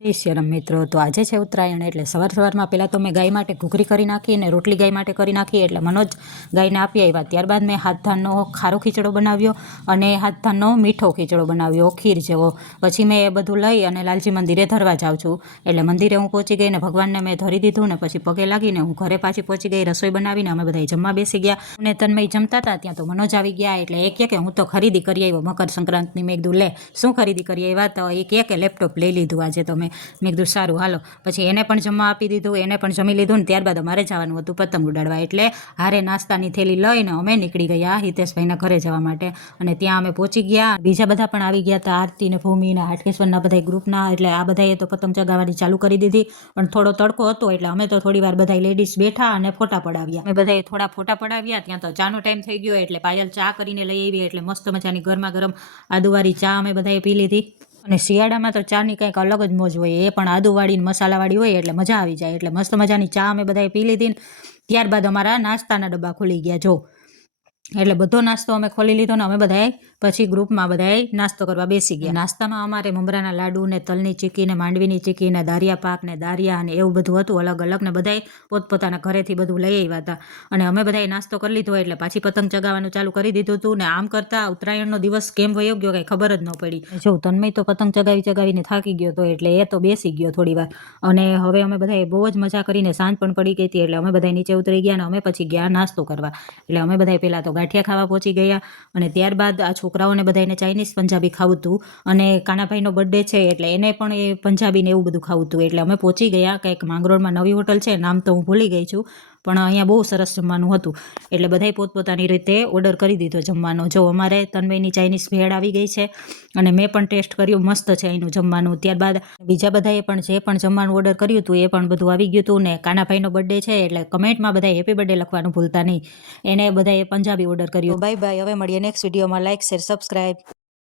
જય શ્રી રામ મિત્રો, તો આજે છે ઉત્તરાયણ એટલે સવારમાં પહેલાં તો મેં ગાય માટે ઘૂઘરી કરી નાખી અને રોટલી ગાય માટે કરી નાખી એટલે મનોજ ગાયને આપી આવ્યા. ત્યારબાદ મેં હાથધાનનો ખારો ખીચડો બનાવ્યો અને હાથધાનનો મીઠો ખીચડો બનાવ્યો ખીર જેવો. પછી મેં એ બધું લઈ અને લાલજી મંદિરે ધરવા જાઉં છું. એટલે મંદિરે હું પહોંચી ગઈ ને ભગવાનને મેં ધરી દીધું ને પછી પગે લાગીને હું ઘરે પાછી પહોંચી ગઈ. રસોઈ બનાવીને અમે બધા જમવા બેસી ગયા અને તન્મય જમતા હતા ત્યાં તો મનોજ આવી ગયા. એટલે એ કહે કે હું તો ખરીદી કરી આવ્યો મકર સંક્રાંતિની. મેં કીધું લે શું ખરીદી કરી આવ્યા? તો એ કહે કે લેપટોપ લઈ લીધું આજે તો મેં કીધું સારું હાલો. પછી એને પણ જમવા આપી દીધું, એને પણ જમી લીધું ને ત્યારબાદ અમારે જવાનું હતું પતંગ ઉડાડવા. એટલે હારે નાસ્તાની થેલી લઈને અમે નીકળી ગયા હિતેશભાઈના ઘરે જવા માટે. અને ત્યાં અમે પહોંચી ગયા. બીજા બધા પણ આવી ગયા હતા, આરતી ને ભૂમિ ને હાટકેશ્વરના બધા ગ્રુપના. એટલે આ બધાએ તો પતંગ ચગાવવાની ચાલુ કરી દીધી. પણ થોડો તડકો હતો એટલે અમે તો થોડી વાર બધા લેડીઝ બેઠા અને ફોટા પડાવ્યા. અમે બધાએ થોડા ફોટા પડાવ્યા. ત્યાં તો ચાનો ટાઈમ થઈ ગયો એટલે પાયલ ચા કરીને લઈ આવી. એટલે મસ્ત મજાની ગરમા ગરમ આદુવાળી ચા અમે બધાએ પી લીધી. અને શિયાળામાં તો ચાની કંઈક અલગ જ મોજ હોય, એ પણ આદુવાળી મસાલાવાળી હોય એટલે મજા આવી જાય. એટલે મસ્ત મજાની ચા અમે બધાએ પી લીધી. ત્યારબાદ અમારા નાસ્તાના ડબ્બા ખુલી ગયા. જો એટલે બધો નાસ્તો અમે ખોલી લીધો ને અમે બધાએ પછી ગ્રુપમાં બધાએ નાસ્તો કરવા બેસી ગયા. નાસ્તામાં અમારે મમરાના લાડુ ને તલની ચીકી ને માંડવીની ચીકી ને દારિયા પાક ને દારિયા અને એવું બધું હતું અલગ અલગ. ને બધાએ પોતપોતાના ઘરેથી બધું લઈ આવ્યા હતા. અને અમે બધાએ નાસ્તો કરી લીધો એટલે પાછી પતંગ ચગાવવાનું ચાલુ કરી દીધું હતું. ને આમ કરતાં ઉત્તરાયણનો દિવસ કેમ વયો ગયો કંઈ ખબર જ ન પડી. જો તન્મય તો પતંગ ચગાવીને થાકી ગયો હતો એટલે એ તો બેસી ગયો થોડી વાર. અને હવે અમે બધાએ બહુ જ મજા કરીને સાંજ પણ પડી ગઈ હતી એટલે અમે બધા નીચે ઉતરી ગયા અને અમે પછી ગયા નાસ્તો કરવા. એટલે અમે બધાએ પહેલાં તો ગાંઠિયા ખાવા પહોંચી ગયા અને ત્યારબાદ આ છોકરાઓને બધાને ચાઇનીઝ પંજાબી ખાવું હતું. અને કાનાભાઈનો બર્થડે છે એટલે એને પણ એ પંજાબીને એવું બધું ખાવું હતું. એટલે અમે પહોંચી ગયા કંઈક માંગરોળમાં નવી હોટલ છે, નામ તો હું ભૂલી ગઈ છું, પણ અહીંયા બહુ સરસ જમવાનું હતું. એટલે બધાએ પોતપોતાની રીતે ઓર્ડર કરી દીધો જમવાનો. જો અમારે તન્મયની ચાઇનીઝ ભેળ આવી ગઈ છે અને મેં પણ ટેસ્ટ કર્યું, મસ્ત છે અહીંનું જમવાનું. ત્યારબાદ બીજા બધાએ પણ જે પણ જમવાનું ઓર્ડર કર્યું હતું એ પણ બધું આવી ગયું હતું. ને કાનાભાઈનો બર્થડે છે એટલે કમેન્ટમાં બધાએ હેપી બર્થડે લખવાનું ભૂલતા નહીં. એને બધાએ પંજાબી ઓર્ડર કર્યું. બાય બાય, હવે મળીએ નેક્સ્ટ વિડીયોમાં. Like share subscribe.